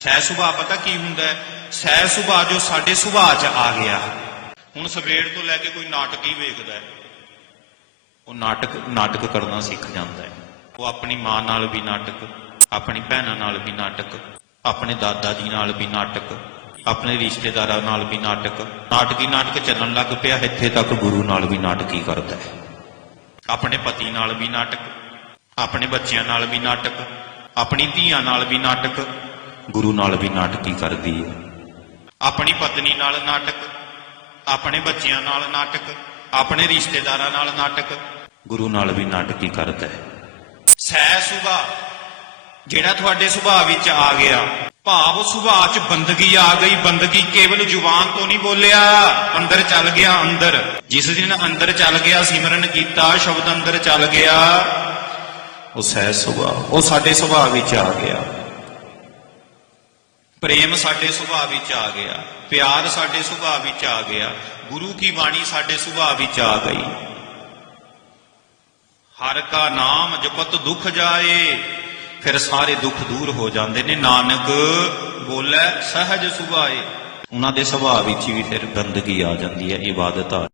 ਸਹਿ ਸੁਭਾਅ ਪਤਾ ਕੀ ਹੁੰਦਾ ਹੈ? ਸਹਿ ਸੁਭਾਅ ਜੋ ਸਾਡੇ ਸੁਭਾਅ 'ਚ ਆ ਗਿਆ। ਹੁਣ ਸਵੇਰ ਤੋਂ ਲੈ ਕੇ ਕੋਈ ਨਾਟਕ ਹੀ ਵੇਖਦਾ ਹੈ। ਉਹ ਨਾਟਕ ਨਾਟਕ ਕਰਨਾ ਸਿੱਖ ਜਾਂਦਾ ਹੈ। ਉਹ ਆਪਣੀ ਮਾਂ ਨਾਲ ਵੀ ਨਾਟਕ, ਆਪਣੀ ਭੈਣਾਂ ਨਾਲ ਵੀ ਨਾਟਕ, ਆਪਣੇ ਦਾਦਾ ਜੀ ਨਾਲ ਵੀ ਨਾਟਕ, ਆਪਣੇ ਰਿਸ਼ਤੇਦਾਰਾਂ ਨਾਲ ਵੀ ਨਾਟਕ। ਨਾਟਕੀ ਨਾਟਕ ਚੱਲਣ ਲੱਗ ਪਿਆ, ਇੱਥੇ ਤੱਕ ਗੁਰੂ ਨਾਲ ਵੀ ਨਾਟਕ ਹੀ ਕਰਦਾ ਹੈ। ਆਪਣੇ ਪਤੀ ਨਾਲ ਵੀ ਨਾਟਕ, ਆਪਣੇ ਬੱਚਿਆਂ ਨਾਲ ਵੀ ਨਾਟਕ, ਆਪਣੀ ਧੀਆਂ ਨਾਲ ਵੀ ਨਾਟਕ। ਗੁਰੂ ਨਾਲ ਵੀ ਨਾਟਕ ਕਰਦੀ ਹੈ। ਆਪਣੀ ਪਤਨੀ ਨਾਲ ਨਾਟਕ ਆਪਣੇ ਬੱਚਿਆਂ ਨਾਲ ਨਾਟਕ ਆਪਣੇ ਰਿਸ਼ਤੇਦਾਰਾਂ ਨਾਲ ਨਾਟਕ। ਗੁਰੂ ਨਾਲ ਵੀ ਨਾਟਕ ਕਰਦਾ ਹੈ। ਸਹਿ ਸੁਭਾ ਜਿਹੜਾ ਤੁਹਾਡੇ ਸੁਭਾਅ ਵਿੱਚ ਆ ਗਿਆ ਭਾਵ ਸੁਭਾਅ 'ਚ ਬੰਦਗੀ ਆ ਗਈ। ਬੰਦਗੀ ਕੇਵਲ ਜ਼ੁਬਾਨ ਤੋਂ ਨਹੀਂ ਬੋਲਿਆ ਅੰਦਰ ਚੱਲ ਗਿਆ ਅੰਦਰ। ਜਿਸ ਦਿਨ ਅੰਦਰ ਚੱਲ ਗਿਆ ਸਿਮਰਨ ਕੀਤਾ ਸ਼ਬਦ ਅੰਦਰ ਚੱਲ ਗਿਆ ਉਹ ਸਹਿ ਸੁਭਾਅ ਉਹ ਸਾਡੇ ਸੁਭਾਅ ਵਿੱਚ ਆ ਗਿਆ। ਪ੍ਰੇਮ ਸਾਡੇ ਸੁਭਾਅ ਵਿੱਚ ਆ ਗਿਆ, ਪਿਆਰ ਸਾਡੇ ਸੁਭਾਅ ਵਿੱਚ ਆ ਗਿਆ, ਗੁਰੂ ਕੀ ਬਾਣੀ ਸਾਡੇ ਸੁਭਾਅ ਵਿੱਚ ਆ ਗਈ। ਹਰ ਕਾ ਨਾਮ ਜਪਤ ਦੁਖ ਜਾਏ, ਫਿਰ ਸਾਰੇ ਦੁੱਖ ਦੂਰ ਹੋ ਜਾਂਦੇ ਨੇ। ਨਾਨਕ ਬੋਲੇ, ਸਹਜ ਸੁਭਾਏ। ਉਹਨਾਂ ਦੇ ਸੁਭਾਅ ਵਿੱਚ ਵੀ ਫਿਰ ਗੰਦਗੀ ਆ ਜਾਂਦੀ ਹੈ, ਇਬਾਦਤ ਆ